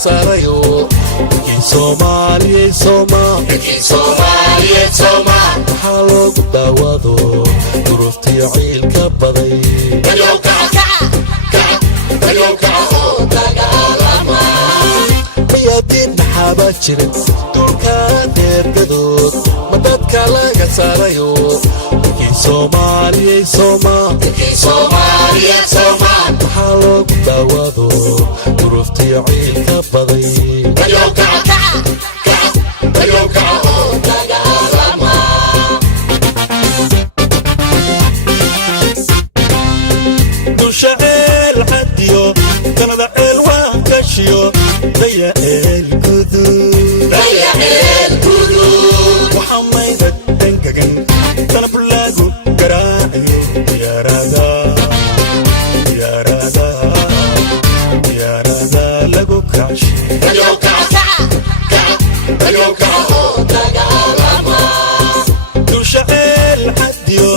sarayo Somaliya Soma halo dawado durufti ciilka baday Bayoka tagalama miyadin haba jirin dulka deergadood madadka laga sarayo Somaliya Soma halo dawado durufti ciilka baday Bayoka tagalama dusha'el hadiyo kanada elwan kashiyo daya el kudu Muhammad dangagan tanablagu garaayo yarada lagu kashi Bayoka tagalama dusha'el hadiyo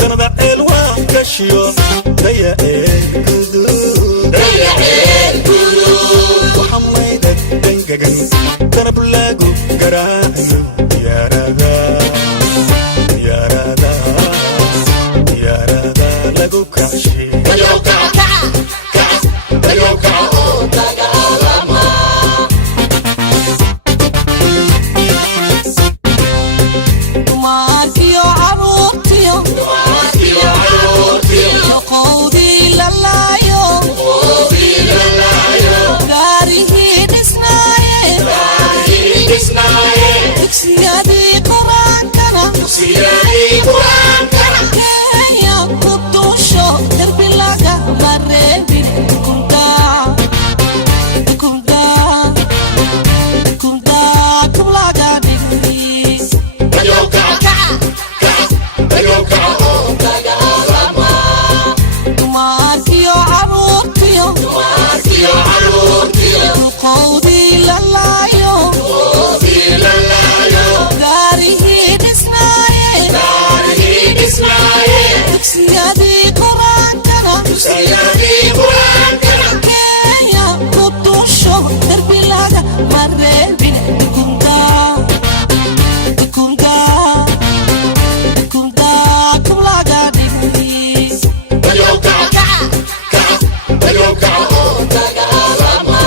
kanada elwan kashiyo daya el kudu Muhammad dangagan tanablagu garaayo yarada lagu kashi Bayoka tagalama Martiyo arutiyo qawdi lalayo garihi disnaye duksiyadi qurankana kaya kutusho derbilaga marebin kunda kumlaga digni Bayoka tagalama Martiyo arutiyo qawdi lalayo garihi disnaye duksiyadi qurankana kaya kutusho derbilaga marebin kunda kumlaga digni Bayoka tagalama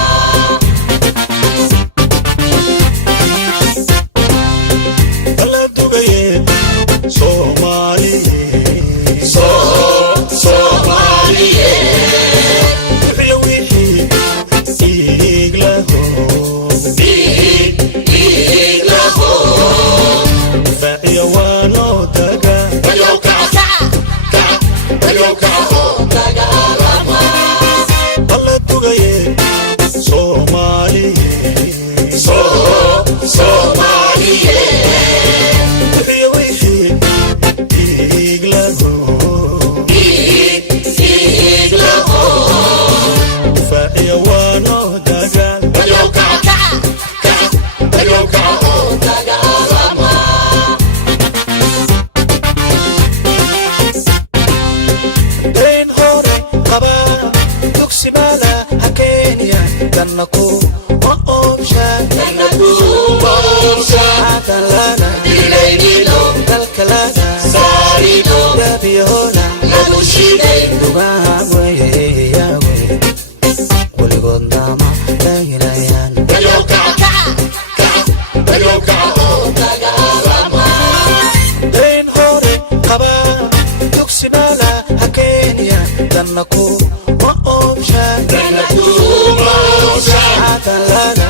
ala dugaye Somaliya Bayoka tagalama ala dugaye Somaliya Danaku maomsha Adalana Dilaydilo Dalkalana Sarino Dabihona Lagushide Dubaha Weye danaku وأوشا عادا لنا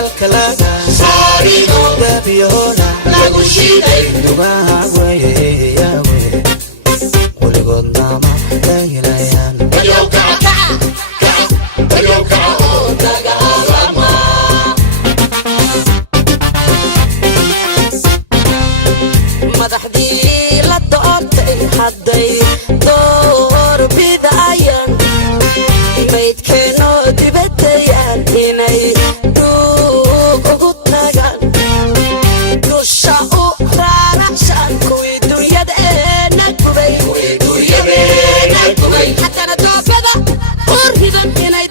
الكلانا دابيونا نباها ويا وي ولقدنا ما ليليان مدحدي لدعوتي حدي دور بدايان ميت كانوا دبتيان إني دوق وقتناقان دوشاقو رارعشان كويدو يدينك بي حتى ندوبدا قربدا إني